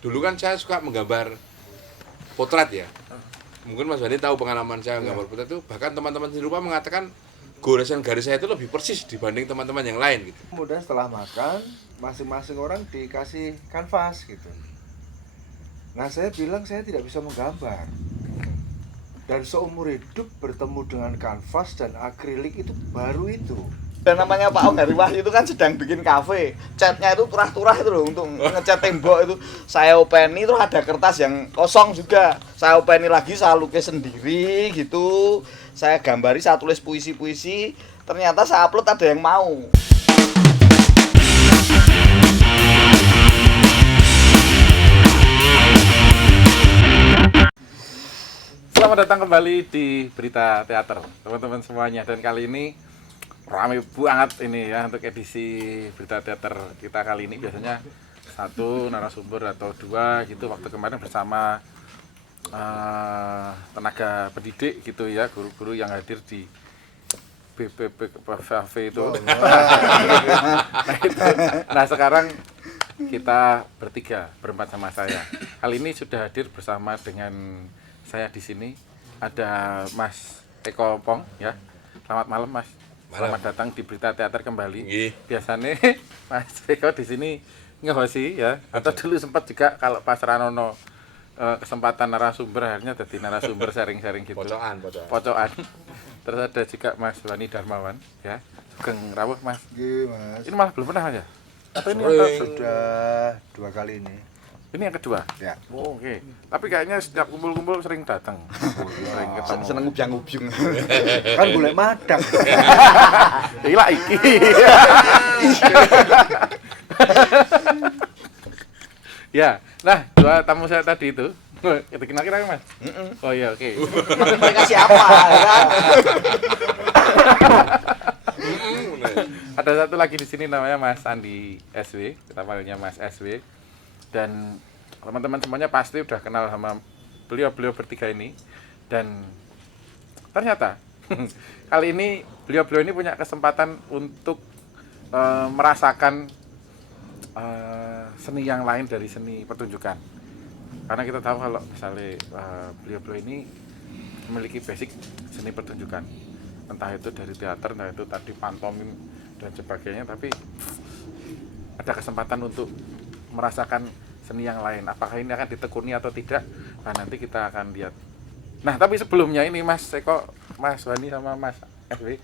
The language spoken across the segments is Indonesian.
Dulu kan saya suka menggambar potret ya. Mungkin Mas Wani tahu pengalaman saya menggambar potret itu, bahkan teman-teman seni rupa mengatakan goresan garis saya itu lebih persis dibanding teman-teman yang lain gitu. Kemudian setelah makan, masing-masing orang dikasih kanvas gitu. Nah saya bilang saya tidak bisa menggambar. Dan seumur hidup bertemu dengan kanvas dan akrilik itu baru itu. Dan namanya Pak Om Heri Wahyu itu kan sedang bikin kafe. Catnya itu turah-turah itu loh untuk ngecat tembok itu. Saya openi terus ada kertas yang kosong juga. Saya openi lagi, saya lukis sendiri gitu. Saya gambari, saya tulis puisi-puisi. Ternyata saya upload ada yang mau. Selamat datang kembali di Berita Teater, teman-teman semuanya. Dan kali ini ramai banget ini ya untuk edisi Berita Teater kita kali ini. Biasanya satu narasumber atau dua gitu. Waktu kemarin bersama tenaga pendidik gitu ya, guru-guru yang hadir di BPPV itu. Nah sekarang kita berempat sama saya. Kali ini sudah hadir bersama dengan saya di sini ada Mas Eko Pong ya. Selamat malam Mas. Selamat datang di Berita Teater kembali. Biasanya Mas Eko di sini ngehosi ya. Atau dulu sempat juga kalau pas Ranono kesempatan narasumber akhirnya jadi narasumber sharing-sharing gitu. Pocokan. Terus ada juga Mas Wani Darmawan ya. Sugeng rawuh Mas. Nggih, Mas. Ini malah belum pernah Mas ya? Atau ini Sudah 2 kali ini. Ini yang kedua? Ya. Oh, oke. Tapi kayaknya setiap kumpul-kumpul sering datang. Sering ketemu. Seneng ngubyang-ngubyung. Kan boleh madang. Gila iki. Ya, nah dua tamu saya tadi itu. Kita kira-kira Mas? Oh iya, oke. Mereka siapa ya kan? Ada satu lagi di sini namanya Mas Andi SW, kita panggilnya Mas SW. Dan teman-teman semuanya pasti udah kenal sama beliau bertiga ini. Dan ternyata kali ini beliau ini punya kesempatan untuk merasakan seni yang lain dari seni pertunjukan. Karena kita tahu kalau misalnya beliau ini memiliki basic seni pertunjukan, entah itu dari teater, entah itu tadi pantomim dan sebagainya, tapi ada kesempatan untuk merasakan seni yang lain. Apakah ini akan ditekuni atau tidak? Nah, nanti kita akan lihat. Nah, tapi sebelumnya ini Mas Eko, Mas Wani sama Mas SW,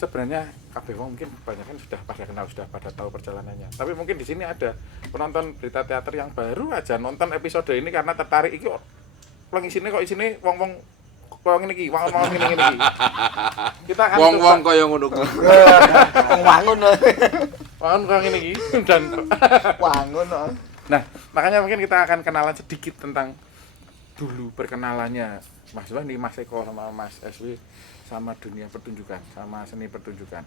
sebenarnya kabeh wong mungkin kebanyakan sudah pada kenal, sudah pada tahu perjalanannya. Tapi mungkin di sini ada penonton Berita Teater yang baru aja nonton episode ini karena tertarik iki kok isine wong-wong koyo ngene iki, wong-wong ngene iki. Kita akan Wong-wong kaya ngono ku. Wong wangun. wangun koyo ngene iki dan Wangun. nah, makanya mungkin kita akan kenalan sedikit tentang dulu perkenalannya Mas Wani, Mas Eko sama Mas SW sama dunia pertunjukan, sama seni pertunjukan.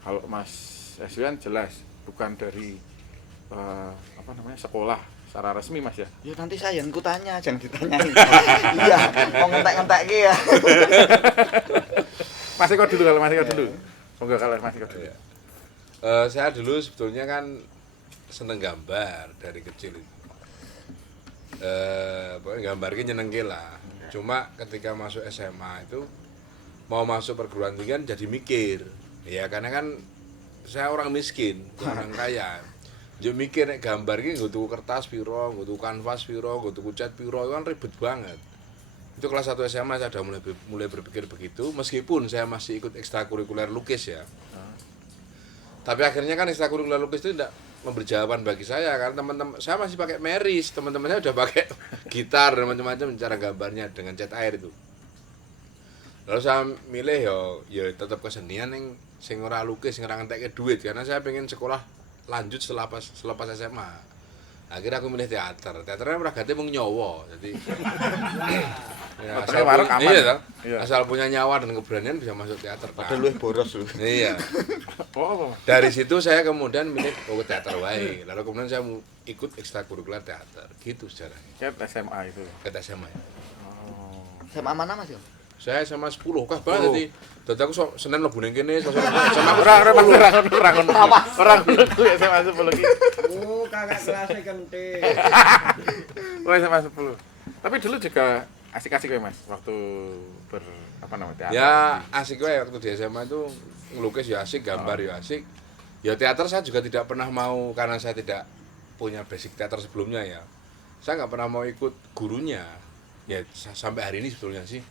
Kalau Mas SW kan jelas bukan dari sekolah secara resmi Mas ya. Ya nanti saya yang kutanya, jangan ditanyain. Iya, mau ngentek-ngentek ya. Mas Eko dulu kalau Mas Eko dulu. Monggo kalau Mas Eko dulu. Saya dulu sebetulnya kan seneng gambar dari kecil itu. Pokoknya gambarnya nyenengke lah. Cuma ketika masuk SMA itu mau masuk perguruan tinggi kan jadi mikir. Ya karena kan saya orang miskin, orang kaya. Yo mikir nek gambar iki nggo tuku kertas piro, nggo tuku kanvas piro, nggo tuku cat piro, itu kan ribet banget. Itu kelas 1 SMA saya sudah mulai berpikir begitu, meskipun saya masih ikut ekstrakurikuler lukis ya. Tapi akhirnya kan ekstrakurikuler lukis itu tidak memberi jawaban bagi saya karena teman-teman saya masih pakai meris, teman-teman saya udah pakai gitar dan macam-macam cara gambarnya dengan cat air itu. Lalu saya milih ya tetap kesenian yang sing ora lukis, sing ora ngentekke duit karena saya pengen sekolah lanjut selepas SMA. Akhirnya aku milih teater. Teaternya meragate mung nyawa. Jadi ya, asal warung aman. Iya. Asal punya nyawa dan keberanian bisa masuk teater. Padahal luwih boros lho. Iya. Oh, Dari situ saya kemudian milih teater wae. Lalu kemudian saya ikut ekstrakurikuler teater. Gitu sejarahnya. Ket SMA itu. Ke SMA. SMA mana Mas yo? Saya SMA 10 kah banget tadi. Dadi aku Senin mlebu ning kene, SMA Orang SMA 10 iki. kakak kelasnya kenting. Oh, SMA 10. Tapi dulu juga asik-asik ya Mas waktu teater. Ya asik gue waktu di SMA itu ngelukis ya asik, gambar ya asik. Ya teater saya juga tidak pernah mau karena saya tidak punya basic teater sebelumnya ya. Saya nggak pernah mau ikut gurunya. Ya sampai hari ini sebetulnya sih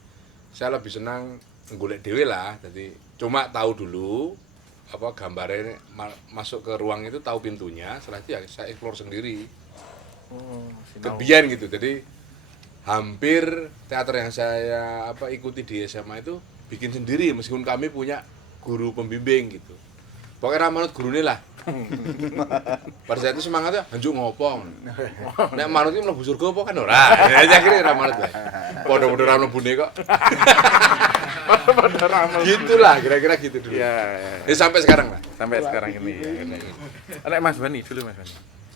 saya lebih senang golek dhewe lah. Jadi cuma tahu dulu apa gambarnya masuk ke ruang itu tahu pintunya, setelah itu ya saya explore sendiri. Oh, Kebian gitu. Jadi hampir teater yang saya ikuti di SMA itu bikin sendiri meskipun kami punya guru pembimbing gitu. Pokoknya manut gurune lah. Pada saat itu semangatnya anjuk ngopo. Nek manut iki mlebu surga apa kan ora. Ya kira ra manut wae. Padha-padha ra mlebune kok. Padha-padha ramal. Gitulah kira-kira gitu dulu. Iya. Ya sampai sekarang lah. Sampai sekarang ini ya. Anak Mas Bani dulu Mas Bani.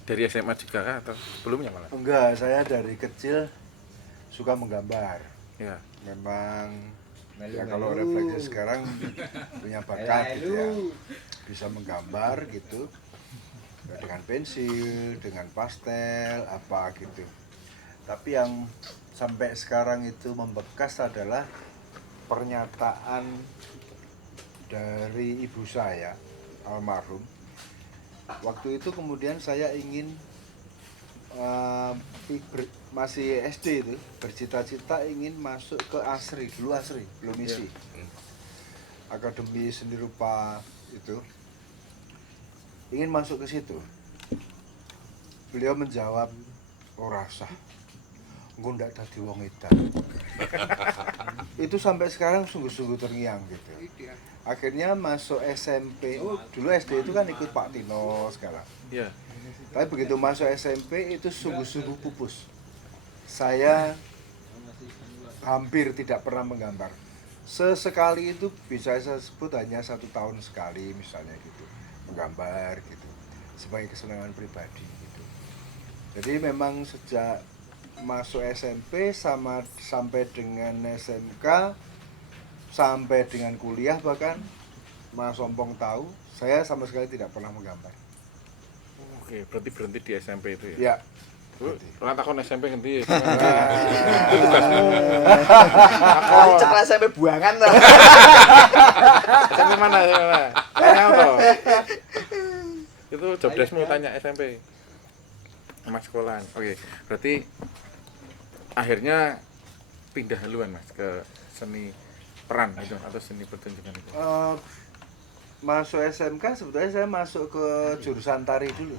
Dari SMA juga kah atau sebelumnya malah? Enggak, saya dari kecil suka menggambar. Iya. Memang ya Melu-melu. kalau refleksi sekarang punya bakat gitu ya, bisa menggambar gitu ya, dengan pensil, dengan pastel apa gitu. Tapi yang sampai sekarang itu membekas adalah pernyataan dari ibu saya almarhum. Waktu itu kemudian saya ingin masih SD itu bercita-cita ingin masuk ke ASRI, dulu ASRI, belum isi. Akademi Seni Rupa itu. Ingin masuk ke situ. Beliau menjawab, ora sah. Engko ndak dadi wong edan. Itu sampai sekarang sungguh-sungguh terngiang gitu. Akhirnya masuk SMP. Oh, dulu SD itu kan ikut Pak Tino sekarang. Iya. Tapi begitu masuk SMP itu sungguh-sungguh pupus. Saya hampir tidak pernah menggambar. Sesekali itu bisa saya sebut hanya 1 tahun sekali misalnya gitu, menggambar gitu, sebagai kesenangan pribadi gitu. Jadi memang sejak masuk SMP sampai dengan SMK, sampai dengan kuliah bahkan Mas Ompong tahu, saya sama sekali tidak pernah menggambar. Oke, berarti berhenti di SMP itu ya? Ya. Ora takon SMP ngendi? Aku cek SMP buangan ta. SMP mana ya? Tanya toh. Itu job desk-mu tanya SMP. Mas sekolahan. Oke, berarti akhirnya pindah haluan Mas ke seni peran itu atau seni pertunjukan itu. Masuk SMK sebetulnya saya masuk ke jurusan tari dulu.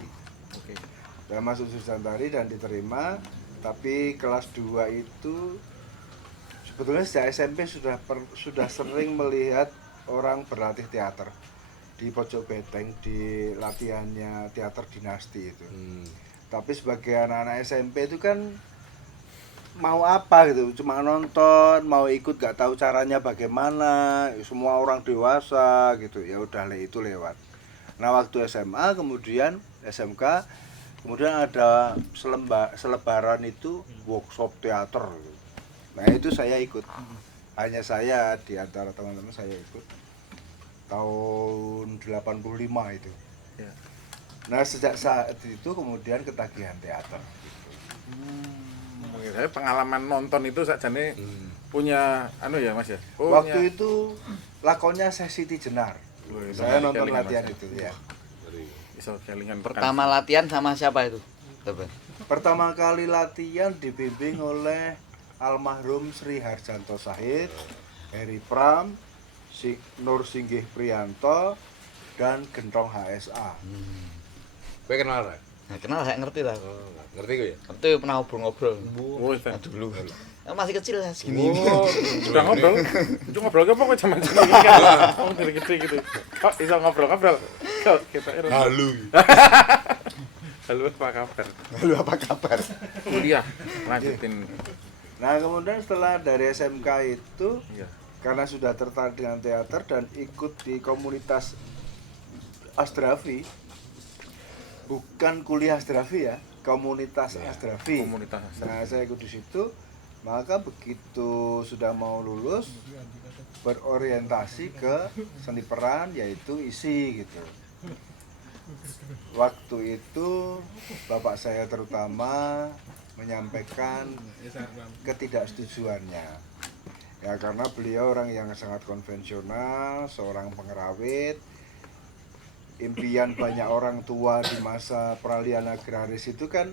Oke. Saya masuk jurusan tari dan diterima, tapi kelas 2 itu sebetulnya sejak SMP sudah sering melihat orang berlatih teater di Pojok Beteng, di latihannya teater dinasti itu. Tapi sebagai anak-anak SMP itu kan mau apa gitu, cuma nonton, mau ikut gak tahu caranya bagaimana, semua orang dewasa gitu, ya udah itu lewat. Nah waktu SMA kemudian SMK kemudian ada selebaran itu workshop teater. Nah itu saya ikut, hanya saya di antara teman-teman saya ikut tahun 85 itu. Ya. Nah sejak saat itu kemudian ketagihan teater. Oke, saya pengalaman nonton itu sakjane punya ya Mas ya. Waktu itu lakonnya Siti Jenar. Saya nonton latihan itu ya. Iso kelingan Pertama latihan sama siapa itu? Coba. Pertama kali latihan dibimbing oleh almarhum Sri Harjanto Sahid, Heri Pram, Nur Singgih Priyanto, dan Gentong HSA. Kowe kenal ra? Nah, kenal saya ngerti lah. Ngerti kowe ya? Ngerti pernah ngobrol-ngobrol. Oh, itu. Dulu. Masih kecil ya segini. Oh, sudah ngobrol. Itu ngobrol apa kok zaman segini kan? Oh, gede-gede gitu. Kok bisa ngobrol-ngobrol? Kok kita Halo. Halo, apa kabar? Lu apa kabar? Kuliah lanjutin. Nah kemudian setelah dari SMK itu, Iya. karena sudah tertarik dengan teater dan ikut di komunitas Asdrafi, bukan kuliah Asdrafi ya, komunitas Asdrafi. Komunitas Asdrafi. Nah saya ikut di situ, maka begitu sudah mau lulus berorientasi ke seni peran yaitu isi gitu. waktu itu bapak saya terutama menyampaikan ketidaksetujuannya. Ya karena beliau orang yang sangat konvensional, seorang pengerawit. Impian banyak orang tua di masa peralihan agraris itu kan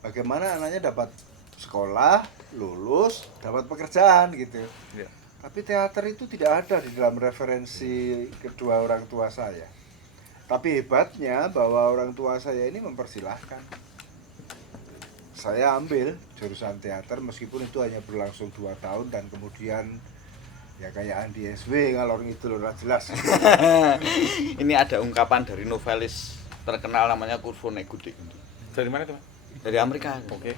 bagaimana anaknya dapat sekolah, lulus, dapat pekerjaan gitu. Ya. Tapi teater itu tidak ada di dalam referensi kedua orang tua saya. Tapi hebatnya bahwa orang tua saya ini mempersilahkan. Saya ambil jurusan teater meskipun itu hanya berlangsung 2 tahun dan kemudian ya kayak Andi SW ngalor ngidul ora jelas. Ini ada ungkapan dari novelis terkenal namanya Kurvo Negudik. Dari mana tuh? Dari Amerika. Oke.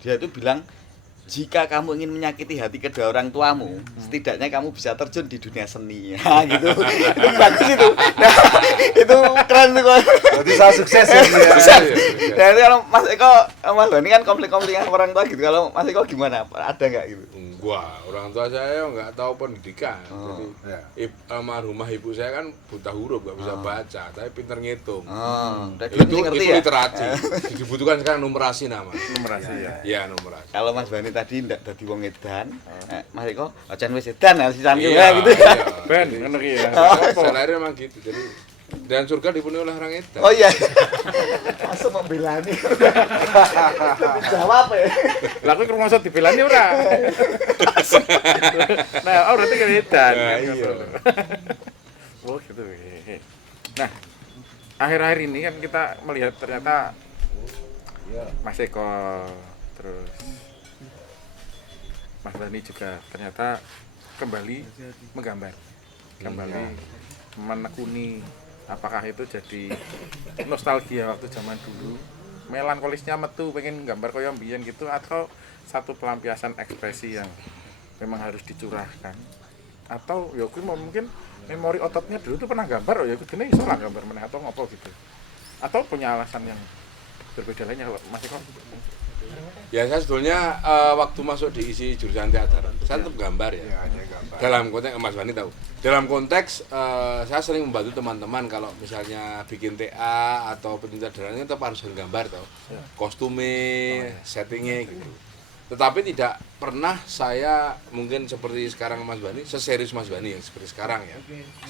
Dia itu bilang, jika kamu ingin menyakiti hati kedua orang tuamu, setidaknya kamu bisa terjun di dunia seni. Nah, gitu. Itu bagus itu. Nah, itu keren tuh. Berarti saya sukses ya. Sukses. Jadi kalau Mas Eko, Mas Bani kan konflik-konflik orang tua gitu. Kalau Mas Eko gimana? Ada nggak gitu? Enggak, orang tua saya nggak tahu pendidikan. Oh, Jadi ya. almarhumah ibu saya kan buta huruf, nggak bisa baca, tapi pinter ngitung. Itu Itu ya? literasi. Dibutuhkan sekarang numerasi nama. Numerasi ya. Ya numerasi. Kalau Mas Bani tadi ndak dadi wong edan, Mas Eko acan wis edan sisan Iya, gitu. iya. Ben, ngono ki ya. Saya lahir memang gitu. Jadi dan surga dipenuhi oleh orang edan. Oh iya. Langsung membelani. Jawab ya. Lah aku krungu dibelani ora. Nah, oh berarti keredan. Nah, iya. Oh gitu. Nah, akhir-akhir ini kan kita melihat ternyata Mas Eko terus Mas Bani juga ternyata kembali menggambar, kembali menekuni. Apakah itu jadi nostalgia waktu zaman dulu, melankolisnya metu pengen gambar koyo mbiyen gitu, atau satu pelampiasan ekspresi yang memang harus dicurahkan, atau ya kuwi mungkin memori ototnya dulu tuh pernah gambar, oh ya kudune iso lah gambar meneh atau ngopo gitu, atau punya alasan yang berbeda lainnya. Mas Eko? Ya saya sebetulnya waktu masuk di isi jurusan teater, saya tetap gambar ya. Ya, hanya gambar. Dalam konteks Mas Bani tahu. Dalam konteks saya sering membantu teman-teman kalau misalnya bikin TA atau penyutradaraan tetap harus gambar tahu. Kostumnya, settingnya gitu. Tetapi tidak pernah saya mungkin seperti sekarang Mas Bani, seserius Mas Bani yang seperti sekarang ya.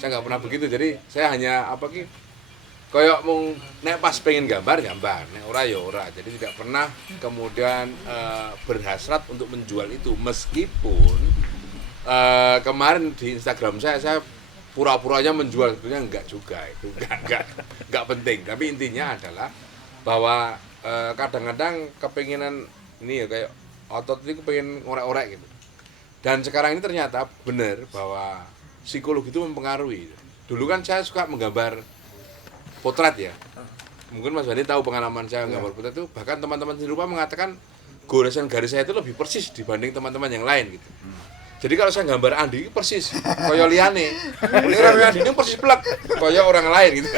Saya nggak pernah begitu. Jadi saya hanya kayak mau nek pas pengen gambar, nek ora ya ora. Jadi tidak pernah kemudian berhasrat untuk menjual itu, meskipun kemarin di Instagram saya pura-puranya menjual, sebetulnya enggak juga, itu enggak penting. Tapi intinya adalah bahwa kadang-kadang kepinginan ini ya kayak otot itu pengen ngorek-orek gitu. Dan sekarang ini ternyata benar bahwa psikologi itu mempengaruhi. Dulu kan saya suka menggambar potret ya. Mungkin Mas Bani tahu pengalaman saya menggambar potret itu, bahkan teman-teman seni rupa mengatakan goresan garis saya itu lebih persis dibanding teman-teman yang lain gitu. Jadi kalau saya gambar Andi itu persis kaya liyane. Ini orang Andi ini persis plek kaya orang lain gitu.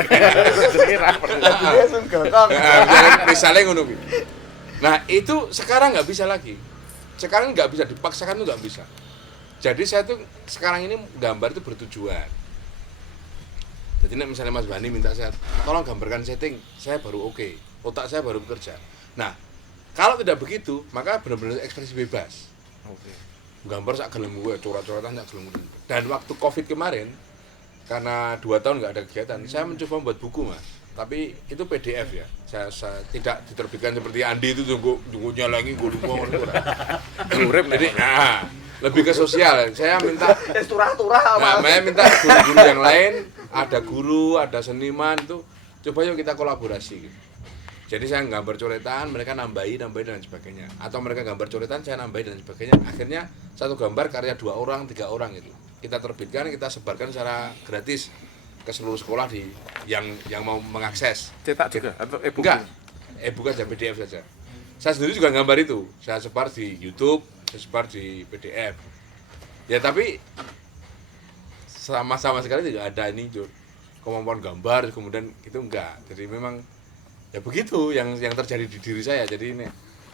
Misalnya ngono gitu. Nah, itu sekarang nggak bisa lagi. Sekarang nggak bisa dipaksakan, itu nggak bisa. Jadi saya tuh sekarang ini gambar itu bertujuan. Jadi misalnya Mas Bani minta saya tolong gambarkan setting, saya baru oke, otak saya baru bekerja. Nah, kalau tidak begitu, maka benar-benar ekspresi bebas. Oke. Gambar sak gelem gue, coret-coretan sak gelem gue. Dan waktu Covid kemarin, karena 2 tahun nggak ada kegiatan, saya mencoba membuat buku Mas. Tapi itu PDF ya. Saya tidak diterbitkan seperti Andi itu tunggunya lagi gue Urip Jadi lebih ke sosial. Saya minta Turah-turah apa? saya minta guru-guru yang lain, ada guru, ada seniman itu coba yuk kita kolaborasi gitu. Jadi saya gambar coretan, mereka nambahi dan sebagainya. Atau mereka gambar coretan, saya nambahi dan sebagainya. Akhirnya satu gambar karya 2 orang, 3 orang gitu. Kita terbitkan, kita sebarkan secara gratis ke seluruh sekolah yang mau mengakses. Cetak juga atau e-book? Enggak, e-book aja, PDF saja. Saya sendiri juga gambar itu. Saya sebar di YouTube, saya sebar di PDF. Ya tapi sama sekali tidak ada ini kemampuan gambar kemudian itu enggak. Jadi memang ya begitu yang terjadi di diri saya. Jadi ini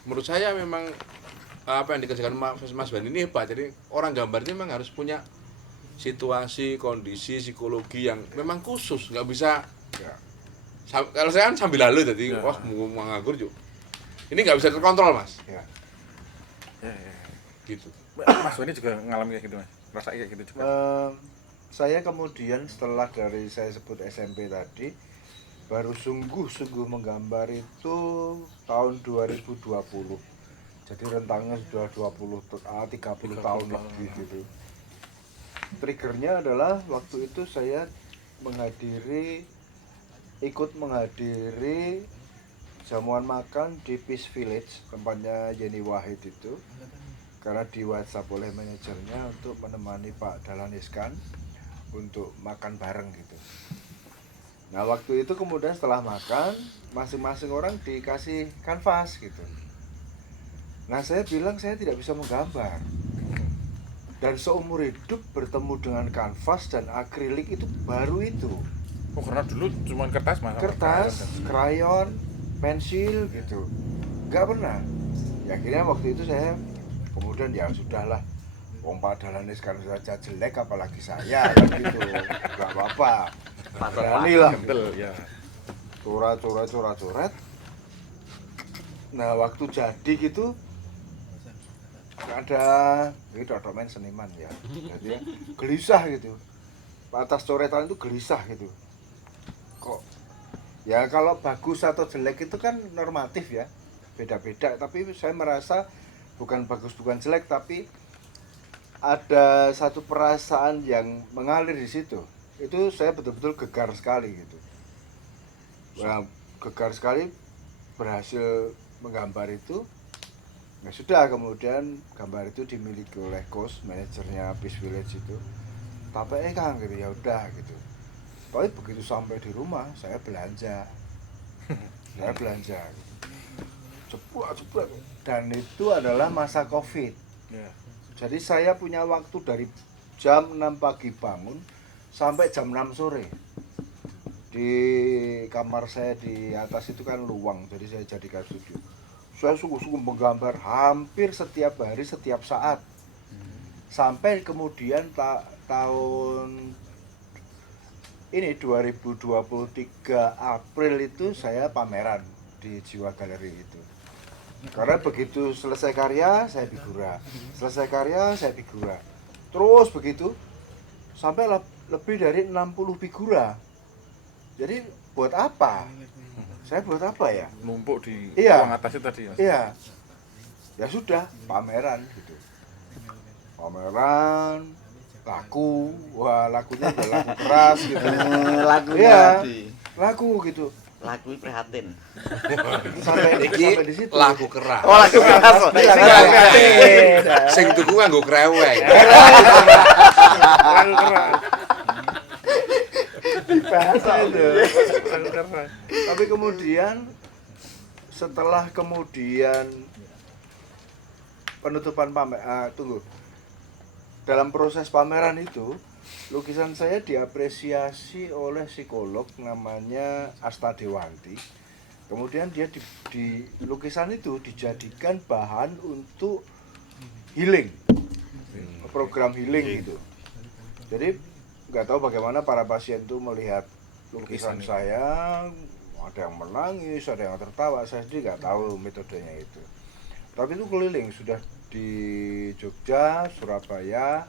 menurut saya memang apa yang dikerjakan Mas Bani ini hebat. Jadi orang gambar itu memang harus punya situasi, kondisi, psikologi yang memang khusus, nggak bisa Kalau saya kan sambil lalu jadi Ya. wah mau nganggur yuk. Ini nggak bisa terkontrol Mas. Ya. Ya, ya. Gitu. Mas Weni juga ngalami kayak gitu Mas. Rasa kayak gitu juga. Saya kemudian setelah dari saya sebut SMP tadi baru sungguh-sungguh menggambar itu tahun 2020. Jadi rentangnya sudah 30 tahun lebih gitu. Triggernya adalah waktu itu saya ikut menghadiri jamuan makan di Peace Village, tempatnya Yeni Wahid itu, karena di WhatsApp oleh manajernya untuk menemani Pak Dahlan Iskan untuk makan bareng gitu. Nah waktu itu kemudian setelah makan masing-masing orang dikasih kanvas gitu. Nah saya bilang saya tidak bisa menggambar, dan seumur hidup bertemu dengan kanvas dan akrilik itu baru itu. Oh, karena dulu cuma kertas Mas. Kertas, krayon, pensil gitu, nggak pernah. Ya akhirnya waktu itu saya kemudian ya sudahlah, wong Pak Dahlan Iskan saja jelek apalagi saya kan gitu, nggak apa-apa, berani lah Gentle gitu. ya. Coret. Nah waktu jadi gitu ada itu main seniman ya, jadi ya, gelisah gitu, atas coretan itu gelisah gitu. Kok ya kalau bagus atau jelek itu kan normatif ya, beda-beda, tapi saya merasa bukan bagus bukan jelek, tapi ada satu perasaan yang mengalir di situ. Itu saya betul-betul gegar sekali gitu. Nah, gegar sekali berhasil menggambar itu. Ya sudah, kemudian gambar itu dimiliki oleh Kos, manajernya Peace Village itu. Tapi Kang gitu, ya udah gitu. Tapi begitu sampai di rumah saya belanja. Cepat. Dan itu adalah masa Covid. Ya. Jadi saya punya waktu dari jam 6 pagi bangun sampai jam 6 sore. Di kamar saya di atas itu kan luang, jadi saya jadikan studio. Saya sungguh-sungguh menggambar hampir setiap hari, setiap saat. Sampai kemudian tahun ini 2023 April itu saya pameran di Jiwa Galeri itu. Karena begitu selesai karya saya figura, selesai karya saya figura, terus begitu sampai lebih dari 60 figura. Jadi buat apa? Saya buat apa ya? Numpuk di Iya. ruang atas itu tadi Mas. Iya, ya sudah pameran gitu. Pameran laku, wah lakunya udah laku keras gitu. Lagunya Iya, tadi. laku gitu. Lagu prihatin. Sampai Iki di situ. laku keras. Oh, lagu keras. Sing tuku nganggo kreweng. Lagu keras. Bahasa itu. Lagu keras. Tapi kemudian setelah penutupan pameran, dalam proses pameran itu lukisan saya diapresiasi oleh psikolog namanya Asta Dewanti. Kemudian dia di lukisan itu dijadikan bahan untuk healing, program healing gitu. Jadi nggak tahu bagaimana para pasien itu melihat lukisan saya, ada yang menangis, ada yang tertawa. Saya sendiri nggak tahu metodenya itu. Tapi itu keliling, sudah di Jogja, Surabaya,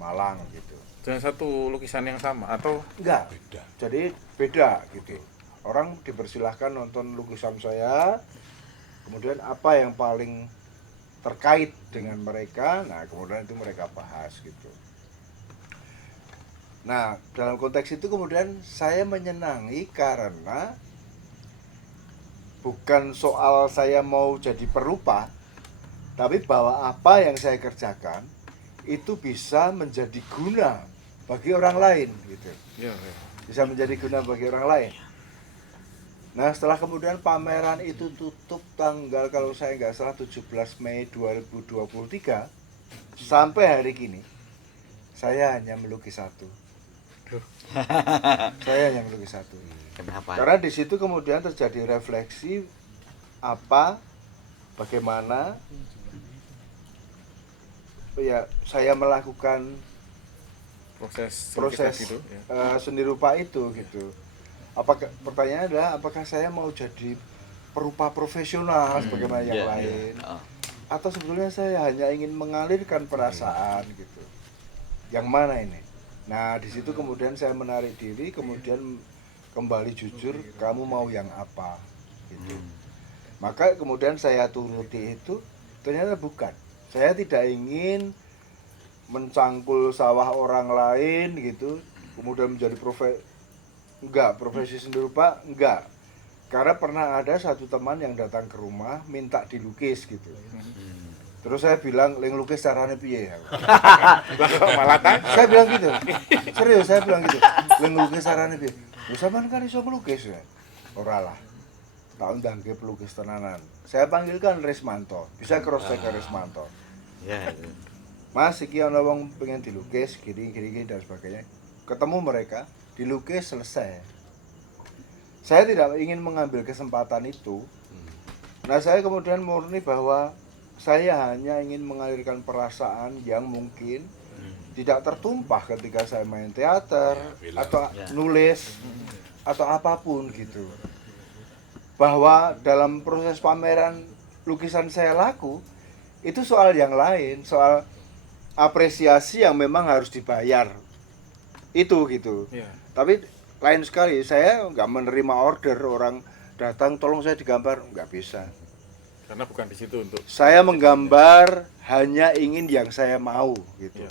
Malang gitu. Dengan satu lukisan yang sama atau Enggak, Beda. jadi beda gitu. Orang dipersilahkan nonton lukisan saya, kemudian apa yang paling terkait dengan mereka, nah kemudian itu mereka bahas gitu. Nah, dalam konteks itu kemudian saya menyenangi karena bukan soal saya mau jadi perupa, tapi bahwa apa yang saya kerjakan itu bisa menjadi guna bagi orang lain gitu. ya. Bisa menjadi guna bagi orang lain. Nah setelah kemudian pameran itu tutup tanggal kalau saya nggak salah 17 Mei 2023, sampai hari kini saya hanya melukis satu. Saya hanya melukis satu. Kenapa? Karena di situ kemudian terjadi refleksi bagaimana ya saya melakukan Proses proses gitu ya. seni rupa itu gitu. pertanyaannya adalah apakah saya mau jadi perupa profesional sebagaimana yang lain, atau sebetulnya saya hanya ingin mengalirkan perasaan gitu. Yang mana ini? Nah, di situ kemudian saya menarik diri, kemudian kembali jujur, kamu mau yang apa gitu. Maka kemudian saya turuti itu, ternyata bukan. Saya tidak ingin mencangkul sawah orang lain gitu, kemudian menjadi profesi seni rupa, enggak. Karena pernah ada satu teman yang datang ke rumah minta dilukis gitu. Terus saya bilang, "Leng lukis carane piye ya?" Malah tak. Saya bilang gitu. Serius, saya bilang gitu. "Leng lukis carane piye?" "Lho sampean kan iso ngelukis ya?" "Ora lah. Tak undangke pelukis tenanan." Saya panggilkan Rismanto. Bisa cross check ke Rismanto. Ya. "Mas, iki ana wong pengen dilukis, gini dan sebagainya." Ketemu mereka, dilukis selesai. Saya tidak ingin mengambil kesempatan itu. Nah, saya kemudian murni bahwa saya hanya ingin mengalirkan perasaan yang mungkin tidak tertumpah ketika saya main teater atau nulis atau apapun gitu. Bahwa dalam proses pameran lukisan saya laku itu soal yang lain, soal apresiasi yang memang harus dibayar. Itu gitu. Iya. Tapi lain sekali, saya nggak menerima order orang datang tolong saya digambar, nggak bisa. Karena bukan di situ untuk Saya menggambar hanya ingin yang saya mau gitu. Iya.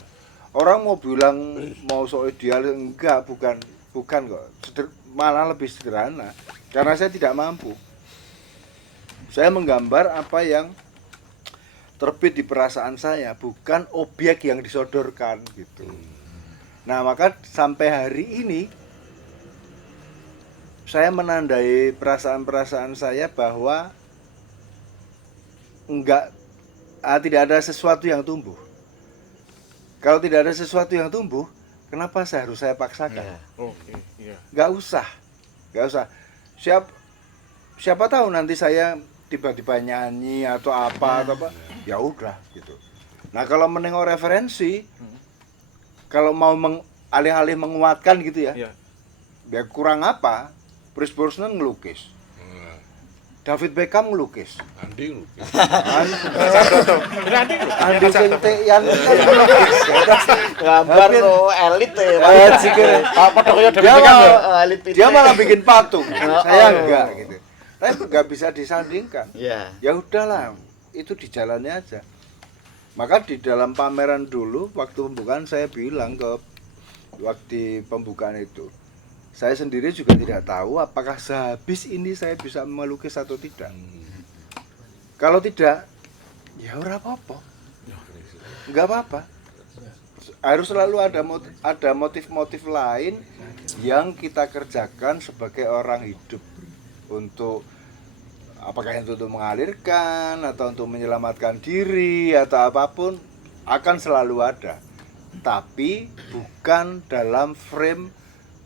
Orang mau bilang mau so ideal, enggak, bukan kok. Malah lebih sederhana karena saya tidak mampu. Saya menggambar apa yang terbit di perasaan saya, bukan objek yang disodorkan gitu. Nah, maka sampai hari ini saya menandai perasaan-perasaan saya bahwa tidak ada sesuatu yang tumbuh. Kalau tidak ada sesuatu yang tumbuh, kenapa saya paksakan? Oke, iya. Nggak usah. Siapa tahu nanti saya tiba-tiba nyanyi atau apa, ya udah gitu. Nah, kalau menengok referensi, kalau mau alih-alih menguatkan gitu ya, ya kurang apa? Pierce Brosnan ngelukis, David Beckham ngelukis, Andi lukis. Andi Sentian ngelukis. Gambar lo elit ya. Dia malah bikin patung, saya enggak gitu. Tapi nggak bisa disandingkan. Ya udahlah, itu di jalannya aja. Maka di dalam pameran dulu, waktu pembukaan saya bilang waktu pembukaan itu, saya sendiri juga tidak tahu apakah sehabis ini saya bisa melukis atau tidak. Kalau tidak, ya ora apa-apa. Enggak apa-apa. Harus selalu ada motif-motif lain yang kita kerjakan sebagai orang hidup, untuk apakah itu untuk mengalirkan atau untuk menyelamatkan diri atau apapun, akan selalu ada. Tapi bukan dalam frame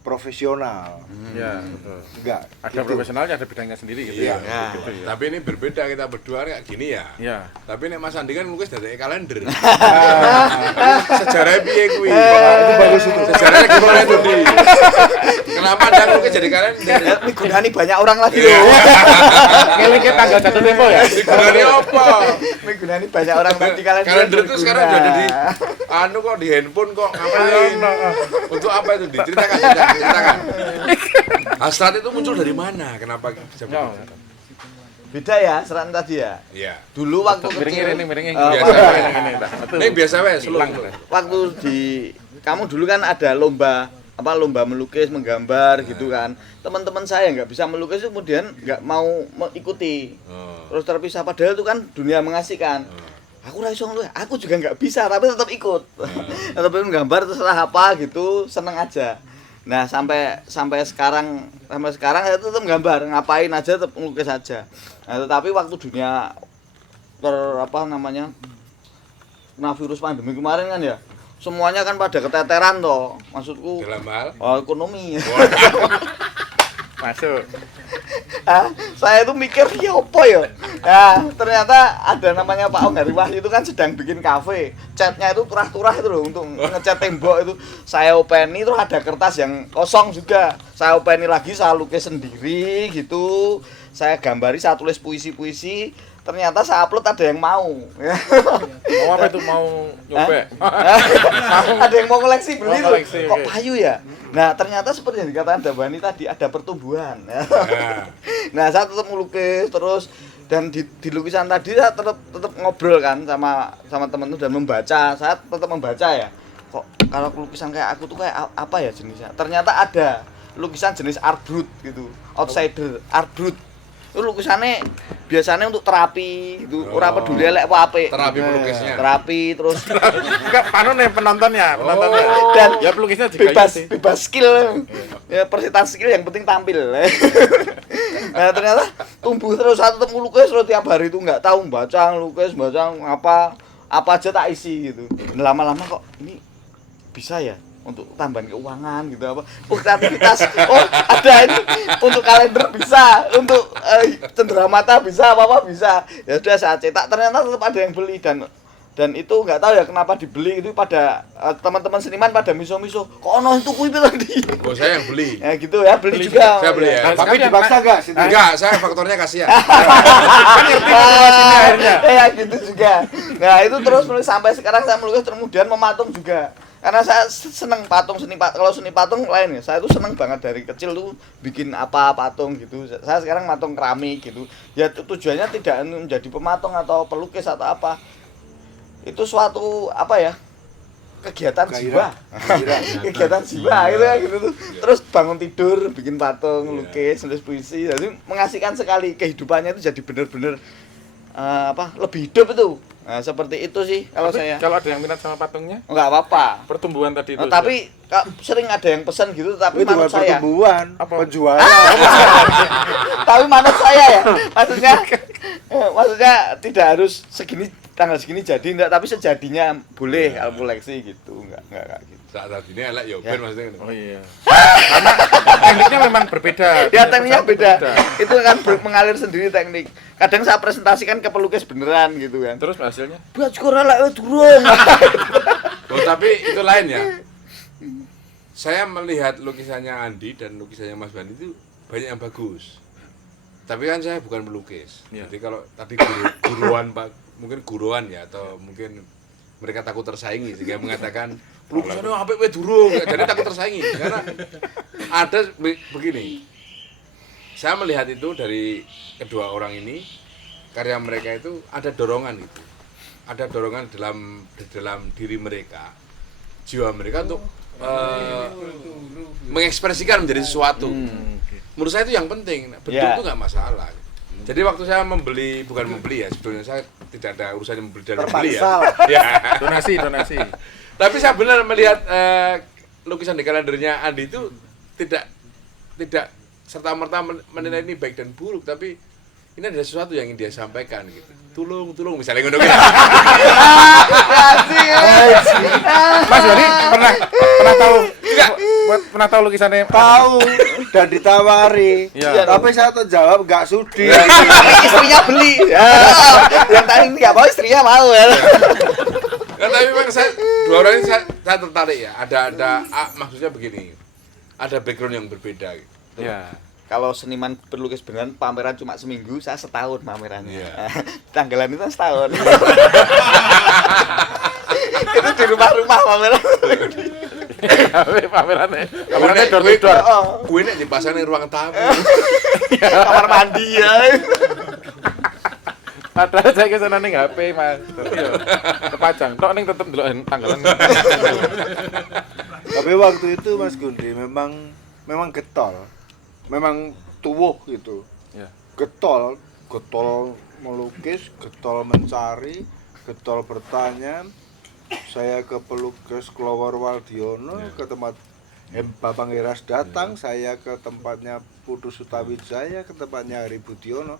profesional. Iya, betul. Enggak. Ada gitu. profesionalnya, ada bidangnya sendiri gitu Iya. ya. Gitu ya. Tapi ini berbeda, kita berdua kayak gini ya. Iya. Tapi nek Mas Andi kan lukis dari kalender. Sejarahnya piye kuwi? Itu bagus itu. Sejarahnya gimana itu, Di? Kenapa Anda lukis jadi kalender? Migunani banyak orang lagi Iya. loh. Ngeling ke tanggal jatuh tempo ya. Digunani apa? Migunani banyak orang lagi kalender. Kalender itu sekarang udah ada di kok di handphone kok ngapain? Untuk apa itu? Diceritakan. Hasrat itu muncul dari mana? Kenapa bisa begitu? Beda ya seran tadi ya. Iya. Dulu waktu Miringin kecil. ini, miringin. Biasa. Betul. Ini biasa wes, Hilang. Waktu di kamu dulu kan ada lomba melukis, menggambar gitu kan. Teman-teman saya nggak bisa melukis kemudian nggak mau mengikuti. Terus terpisah, padahal itu kan dunia mengasihkan. Aku raiso ngelukis, aku juga nggak bisa tapi tetap ikut. Tetap menggambar terserah apa gitu, seneng aja. Nah, sampai sekarang saya tetap gambar, ngapain aja tetap ngelukis aja. Nah, tetapi waktu dunia kena virus pandemi kemarin kan ya, semuanya kan pada keteteran toh. Maksudku dalam hal ekonomi. Masuk. Saya itu mikir ya apa ya. Nah, ternyata ada namanya Pak Ong Hari Wahyu itu kan sedang bikin kafe. Catnya itu turah-turah itu loh untuk ngecat tembok itu. Saya openi terus ada kertas yang kosong juga. Saya openi lagi, saya lukis sendiri gitu. Saya gambari, saya tulis puisi-puisi. Ternyata saya upload ada yang mau. Mau apa itu? Mau nyobek? Ada yang mau koleksi beli Mau koleksi, kok oke. payu ya. Nah ternyata seperti yang dikatakan Dabani tadi ada pertumbuhan. Nah saya tetap melukis terus dan di lukisan tadi saya tetap ngobrol kan sama teman itu dan membaca. Saya tetap membaca ya. Kok kalau lukisan kayak aku tuh kayak apa ya jenisnya? Ternyata ada lukisan jenis art brut gitu, outsider art brut. Itu lukisannya biasanya untuk terapi gitu, ora peduli elek apa apik. Terapi pelukisnya. Terapi terus Enggak, anu nih penontonnya. dan Ya pelukisnya juga bebas sih. bebas skill ya persetan skill yang penting tampil. Nah ternyata tumbuh terus, saya tetap ngelukis terus tiap hari itu nggak tahu baca ngelukis baca apa aja tak isi gitu. Lama-lama kok ini bisa ya untuk tambahan keuangan gitu apa kreativitas ada ini untuk kalender bisa untuk cenderamata bisa apa bisa ya sudah saya cetak ternyata tetap ada yang beli dan itu nggak tahu ya kenapa dibeli itu pada teman-teman seniman pada miso-miso kok ono itu kuwi tadi Oh, saya yang beli. ya gitu ya beli juga. Saya beli ya. Nah, Tapi sekalian, dipaksa Nak. gak sih? Enggak, saya faktornya kasihan. akhirnya ya gitu juga. Nah itu terus menulis sampai sekarang saya melukis kemudian mematung juga karena saya seneng patung kalau seni patung lain ya saya tuh seneng banget dari kecil tuh bikin apa patung gitu. Saya sekarang matung keramik gitu ya tujuannya tidak menjadi pematung atau pelukis atau apa, itu suatu apa ya kegiatan jiwa kegiatan jiwa gitu ya gitu tuh. Terus bangun tidur bikin patung lukis nulis puisi jadi mengasihkan sekali kehidupannya itu jadi bener-bener lebih hidup itu. Nah, seperti itu sih kalau Tapi saya. kalau ada yang minat sama patungnya, Enggak apa-apa. pertumbuhan tadi itu. Tapi sering ada yang pesan gitu tapi Itu bukan manut saya. pertumbuhan, Apa? penjualan. Tapi manut saya ya. Maksudnya tidak harus tanggal segini jadi enggak, tapi sejadinya boleh kalau koleksi gitu. Enggak kayak gitu. Saat ini elek ya ben maksudnya. Oh iya. Karena tekniknya memang berbeda. Ya tekniknya beda. Berbeda. Itu kan mengalir sendiri teknik. Kadang saya presentasikan ke pelukis beneran gitu kan. Terus hasilnya? Buat skor elek durung. Oh, tapi itu lain ya. Saya melihat lukisannya Andi dan lukisannya Mas Bandi itu banyak yang bagus. Tapi kan saya bukan pelukis. Ya. Jadi kalau tadi guruan Pak, mungkin guruan ya atau mungkin mereka takut tersaingi sehingga mengatakan lukisannya apik wae durung. Jadi takut tersaingi karena ada begini. Saya melihat itu dari kedua orang ini, karya mereka itu ada dorongan itu. Ada dorongan di dalam diri mereka, jiwa mereka untuk mengekspresikan menjadi sesuatu. Menurut saya itu yang penting. Bentuk itu nggak masalah. Jadi waktu saya bukan membeli ya, sebetulnya saya tidak ada urusannya membeli dan membeli ya. Ya. Donasi. Tapi saya benar melihat lukisan di kalendernya Andi itu tidak serta-merta menilai ini baik dan buruk, tapi ini ada sesuatu yang ingin dia sampaikan gitu. Tolong misalnya ngono gitu. Mas Bani pernah tahu lukisannya? Tahu dan ditawari. Iya. Tapi saya terjawab nggak sudi. Istrinya beli. Ya. Yang tadi enggak mau istrinya mau ya. Nah, tapi memang dua orang ini saya tertarik ya. Ada maksudnya begini. Ada background yang berbeda gitu. Iya. Kalau seniman berlukis beneran pameran cuma seminggu, saya setahun pamerannya. Iya. Tanggalan itu setahun. Itu di rumah-rumah pameran. Pamerannya door to door. Gue nek dipasang di ruang tamu. Kamar mandi ya. Padahal saya kesana ning HP Mas. Iya. Kepajang. Tok ning tetep ndelok tanggalan. Tapi waktu itu Mas Gundi memang getol. Memang tuwuh gitu. Ya. Getol melukis, getol mencari, getol bertanya. Saya ke pelukis Klowar Waldiono, ke tempat Babang Heras datang, saya ke tempatnya Putu Sutawijaya, ke tempatnya Hari Budiono.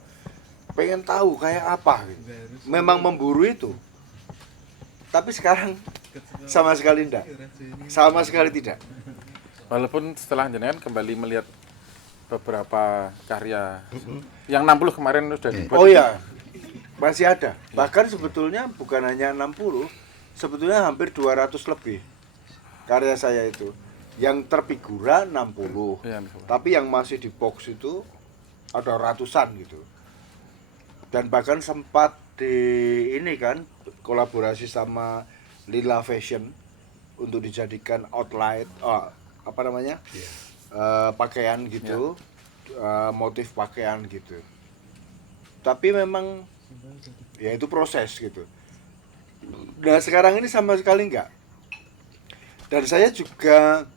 Pengen tahu kayak apa gitu. Memang memburu itu. Tapi sekarang sama sekali tidak. Sama sekali tidak. Walaupun setelah jenengan kembali melihat beberapa karya yang 60 kemarin sudah dibuat. Oh iya, masih ada. Bahkan sebetulnya bukan hanya 60, sebetulnya hampir 200 lebih karya saya itu. Yang terfigura 60, Iya, tapi yang masih di box itu ada ratusan gitu. Dan bahkan sempat di ini kan kolaborasi sama Lila Fashion untuk dijadikan outline, apa namanya? Pakaian gitu, motif pakaian gitu. Tapi memang ya itu proses gitu. Nah sekarang ini sama sekali enggak. Dan saya juga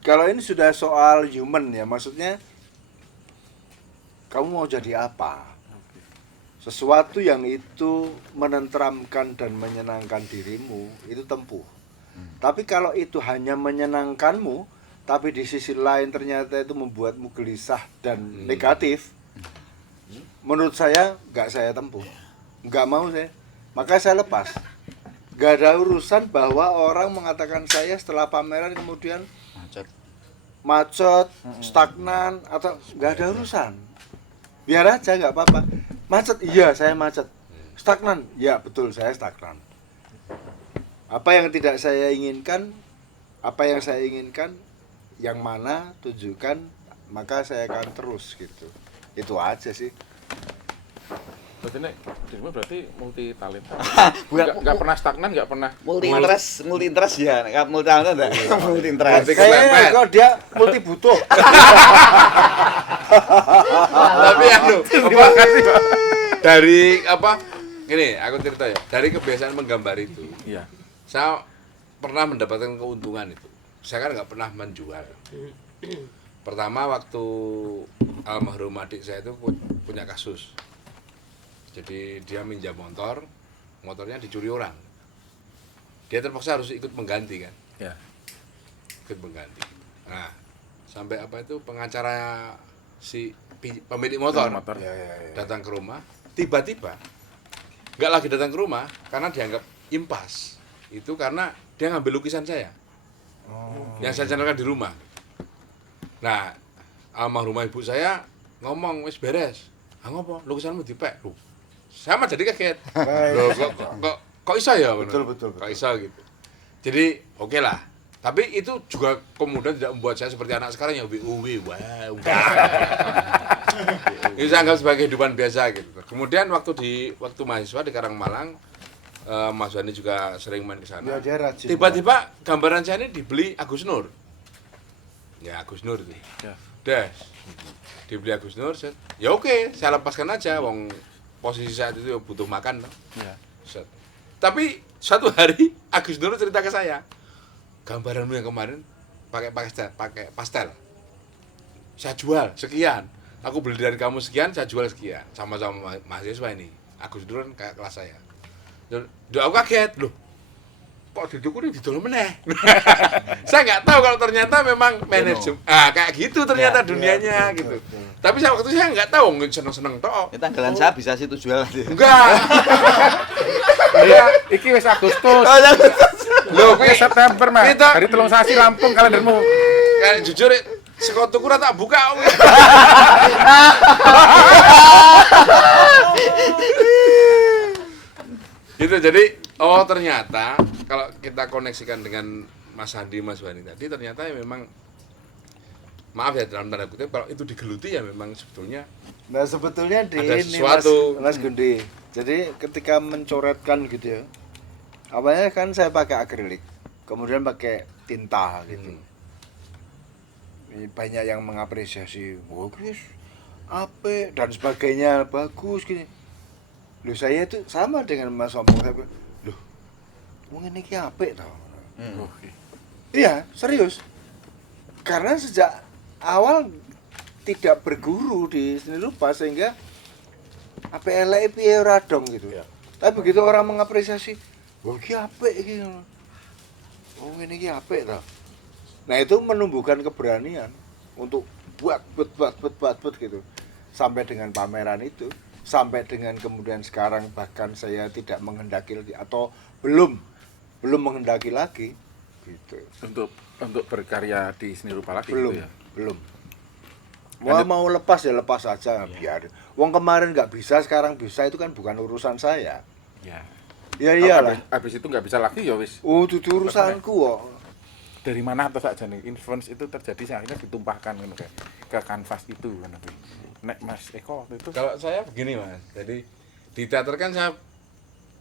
kalau ini sudah soal human ya, maksudnya kamu mau jadi apa? Sesuatu yang itu menenteramkan dan menyenangkan dirimu itu tempuh. Tapi kalau itu hanya menyenangkanmu tapi di sisi lain ternyata itu membuatmu gelisah dan negatif, menurut saya nggak saya tempuh, nggak mau saya, maka saya lepas. Nggak ada urusan bahwa orang mengatakan saya setelah pameran kemudian macet, stagnan atau nggak ada urusan. Biar aja nggak apa-apa. Macet, iya saya macet. Stagnan, ya betul saya stagnan. Apa yang tidak saya inginkan, apa yang saya inginkan, yang mana tunjukkan, maka saya akan terus gitu. Itu aja sih. Berarti nek dirimu berarti multi talent. Bukan Enggak pernah stagnan, enggak pernah multi interest ya, enggak multi talent enggak. Multi interest. Kayaknya kok dia multi butuh. Tapi dari apa? Gini, aku cerita ya. Dari kebiasaan menggambar itu, Iya. saya pernah mendapatkan keuntungan itu. Saya kan nggak pernah menjual. Pertama waktu almarhum adik saya itu punya kasus. Jadi dia minjam motor, motornya dicuri orang. Dia terpaksa harus ikut mengganti kan. Ya. Ikut mengganti. Nah, sampai apa itu pengacara si pemilik motor, datang ke rumah, tiba-tiba nggak lagi datang ke rumah karena dianggap impas. Itu karena dia ngambil lukisan saya. Yang saya channelkan di rumah. Nah, almarhumah ibu saya ngomong wis beres. Ah ngopo? Lukisanmu dipek. Loh, saya mah jadi kaget. Loh, kok iso ya? Betul. Kok iso gitu. Jadi oke lah. Tapi itu juga kemudian tidak membuat saya seperti anak sekarang yang uwi wah. Itu saya anggap sebagai kehidupan biasa gitu. Kemudian waktu mahasiswa di Karangmalang, Mas Wani juga sering main ke sana. Ya, dia rajin. Tiba-tiba gambaran saya ini dibeli Agus Nur. Ya Agus Nur itu. Ya. Des. Dibeli Agus Nur, ya oke, saya lepaskan aja, wong posisi saat itu butuh makan. Iya. Set. Tapi suatu hari Agus Nur cerita ke saya, gambaranmu yang kemarin pakai pastel. Saya jual sekian. Aku beli dari kamu sekian, saya jual sekian. Sama-sama mahasiswa ini. Agus Nur kan kayak kelas saya. Dan aku kaget loh. Kok didukuri didol meneh. Saya nggak tahu kalau ternyata memang manajemen. Kayak gitu ternyata dunianya gitu. Tapi saya waktu itu saya nggak tahu, seneng-seneng tok. Ya tanggalan saya bisa situ jual. Enggak. Iya, iki wis Agustus. Loh, Wis September, Mas. Kita- Dari Tulung Sasi Lampung kalendermu. Kayak jujur sekotuku ora tak buka. Gitu, jadi ternyata kalau kita koneksikan dengan Mas Handi, Mas Wani tadi, ternyata ya memang, maaf ya dalam tanda kutip, kalau itu digeluti ya memang sebetulnya Nah sebetulnya di ada ini sesuatu. Mas Gundi. Jadi ketika mencoretkan gitu ya, awalnya kan saya pakai akrilik, kemudian pakai tinta gitu. Ini banyak yang mengapresiasi, bagus, apik dan sebagainya, bagus gini. Loh saya itu sama dengan Mas Sombong, saya bilang, loh, mungkin ini apik tau. Oke. Iya, serius. Karena sejak awal tidak berguru di seni rupa sehingga apa elek piye ora dong gitu. Tapi begitu orang mengapresiasi, "Wah, iki apik iki." Oh, ini iki apik ta. Nah, itu menumbuhkan keberanian untuk buat gitu. Sampai dengan pameran itu, sampai dengan kemudian sekarang bahkan saya tidak menghendaki atau belum menghendaki lagi gitu. Untuk berkarya di seni rupa lagi Belum, gitu ya. belum. Mau lepas ya lepas saja, biar. Wong kemarin nggak bisa, sekarang bisa, itu kan bukan urusan saya. Ya. Ya iyalah. Habis itu nggak bisa lagi ya wis. Oh, itu urusanku kok. Dari mana atau saja nih influence itu terjadi akhirnya ditumpahkan kan ke kanvas itu kan. Nek Mas Eko waktu itu Kalau saya begini Mas, jadi di teater kan saya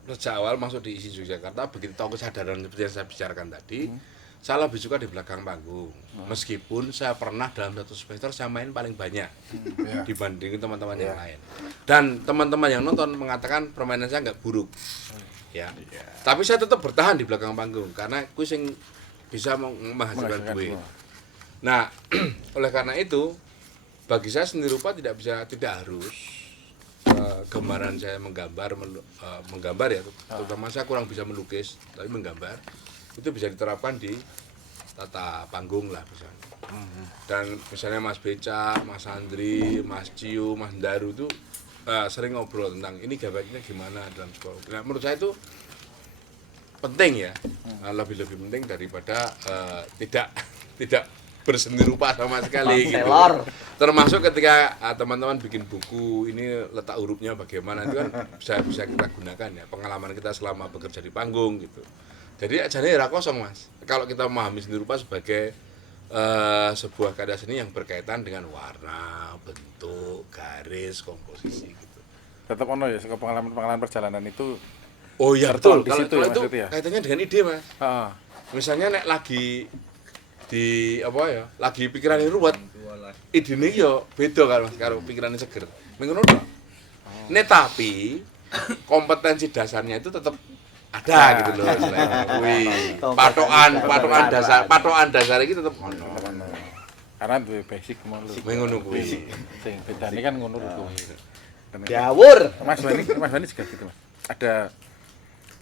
sejak awal masuk di ISI Yogyakarta, begitu tahu kesadaran seperti yang saya bicarakan tadi, saya lebih suka di belakang panggung. Meskipun saya pernah dalam satu semester saya main paling banyak dibanding teman-teman yang lain. Dan teman-teman yang nonton mengatakan permainan saya nggak buruk. Ya. Tapi saya tetap bertahan di belakang panggung karena aku sing bisa menghasilkan duit. Nah, oleh karena itu bagi saya seni rupa tidak harus gambaran saya menggambar ya, terutama saya kurang bisa melukis, tapi menggambar itu bisa diterapkan di tata panggung lah misalnya. Dan misalnya Mas Beca, Mas Andri, Mas Ciu, Mas Daru itu sering ngobrol tentang ini gambarnya gimana dalam sekolah. Nah, menurut saya itu penting ya, lebih penting daripada tidak berseni rupa sama sekali gitu. Termasuk ketika teman-teman bikin buku, ini letak hurufnya bagaimana, itu kan bisa kita gunakan ya, pengalaman kita selama bekerja di panggung gitu. Jadi ajane ora kosong Mas. Kalau kita memahami seni rupa sebagai sebuah karya seni yang berkaitan dengan warna, bentuk, garis, komposisi gitu. tetap ono ya pengalaman perjalanan itu. Oh iya Betul, betul. di situ ya, Kalau itu maksudnya ya? kaitannya dengan ide Mas. Heeh. Misalnya nek lagi di apa ya, lagi pikiran ruwet, idene yo beda kan Mas karo pikirane seger. Mengono tok. Nek tapi kompetensi dasarnya itu tetap ada gitu loh. Wih, patokan dasar iki tetap ono. Karena duwe basic ngono lho. Mengono kuwi. Sing bedane kan ngono lho kuwi. Dawur. Mas Bani juga gitu Mas. Ada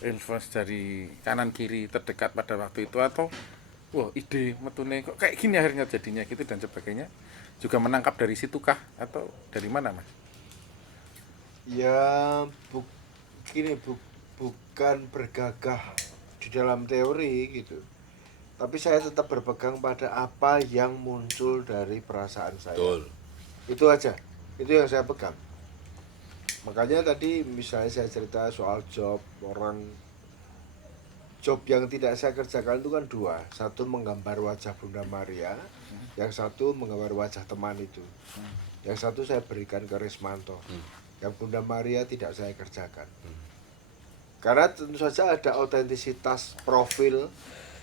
influence dari kanan kiri terdekat pada waktu itu atau wah ide metune kok kayak gini akhirnya jadinya gitu dan sebagainya, juga menangkap dari situ kah atau dari mana Mas? Ya bukan bergagah di dalam teori gitu, tapi saya tetap berpegang pada apa yang muncul dari perasaan saya. Betul. Itu aja, itu yang saya pegang. Makanya tadi misalnya saya cerita soal job yang tidak saya kerjakan itu kan dua. Satu menggambar wajah Bunda Maria, yang satu menggambar wajah teman itu. Yang satu saya berikan ke Rismanto. Yang Bunda Maria tidak saya kerjakan. Karena tentu saja ada autentisitas profil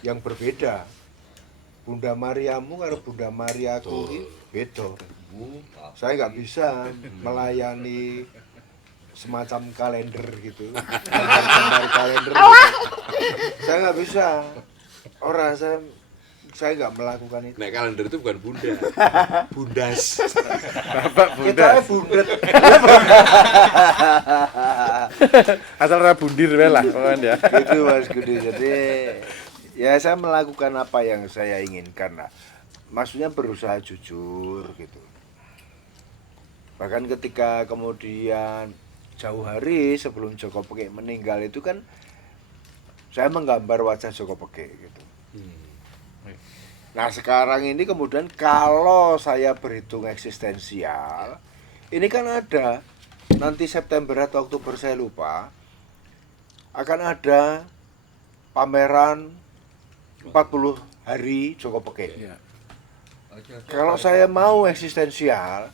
yang berbeda. Bunda Mariamu karo Bunda Mariaku ini beda. Saya nggak bisa melayani semacam kalender gitu, gambar kalender gitu. Saya nggak bisa. Saya nggak melakukan itu. Nek kalender itu bukan bunda, bundas. Bapak Kita bunda. bundet. Asal ora bundir wae lah pokoknya ya. Gitu Mas Gudi. Jadi ya saya melakukan apa yang saya inginkan lah. Maksudnya berusaha jujur gitu. Bahkan ketika kemudian jauh hari sebelum Joko Peke meninggal itu kan saya menggambar wajah Joko Peke gitu. Nah sekarang ini kemudian kalau saya berhitung eksistensial, ini kan ada nanti September atau Oktober saya lupa, akan ada pameran 40 hari Joko Peke. Iya. Kalau saya mau eksistensial,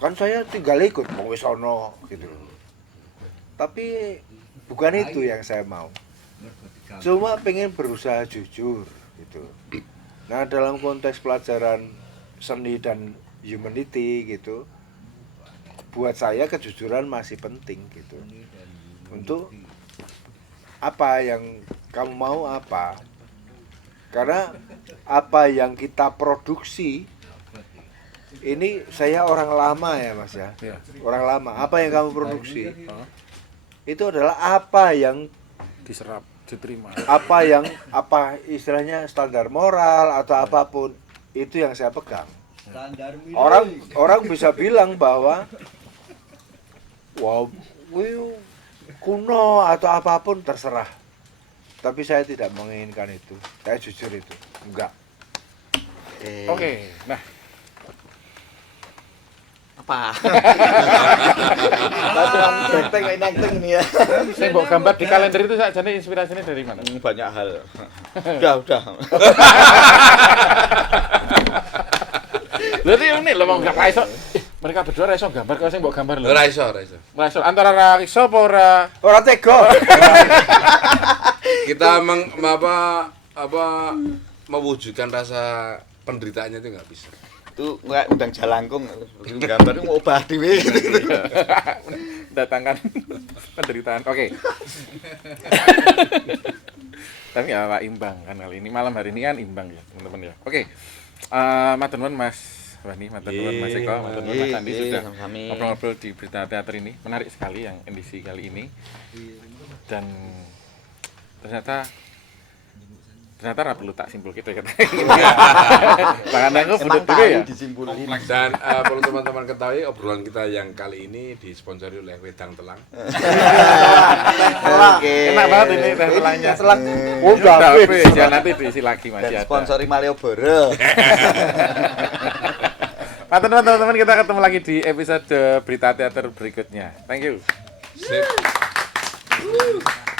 kan saya tinggal ikut mau wis ono gitu. Tapi bukan itu yang saya mau. Cuma pengen berusaha jujur gitu. Nah, dalam konteks pelajaran seni dan humanity gitu, buat saya kejujuran masih penting gitu. Untuk apa yang kamu mau apa? Karena apa yang kita produksi ini saya orang lama ya Mas ya. Iya. Orang lama. Apa yang kamu produksi? Itu adalah apa yang Diserap, diterima. apa istilahnya standar moral atau apapun itu yang saya pegang. Orang bisa bilang bahwa wow, kuno atau apapun terserah. Tapi saya tidak menginginkan itu. Saya jujur itu. Enggak. Oke. Nah, apa? Latihan acting main acting ini ya. Saya mbok gambar di kalender itu sakjane inspirasinya dari mana? Banyak hal. Udah. Berarti ini lho mau enggak iso. Mereka berdua ra iso gambar kok sing mbok gambar lho. Ora iso. Ra iso antara ra iso apa ora Ora tega. Kita mewujudkan rasa penderitaannya itu nggak bisa. Itu kayak undang jalangkung gambar itu mau obah dhewe. datangkan penderitaan. Oke. Tapi ya Pak, imbang kan kali ini malam hari ini kan imbang ya teman-teman ya. Oke. Matur nuwun Mas Wani, matur nuwun Mas Eko, matur nuwun Mas Andi sudah ngobrol-ngobrol di Berita Teater ini. Menarik sekali yang edisi kali ini. Dan ternyata ra perlu tak simpul kita kata. Tangan aku budut juga ya. Disimpulin. Dan perlu teman-teman ketahui obrolan kita yang kali ini disponsori oleh Wedang Telang. Oke. Enak banget ini teh telangnya. Telang. Oh, udah habis. Ya nanti diisi lagi masih Dan ada. sponsori Malioboro. Matur nuwun teman-teman, kita ketemu lagi di episode Berita Teater berikutnya. Thank you. Sip.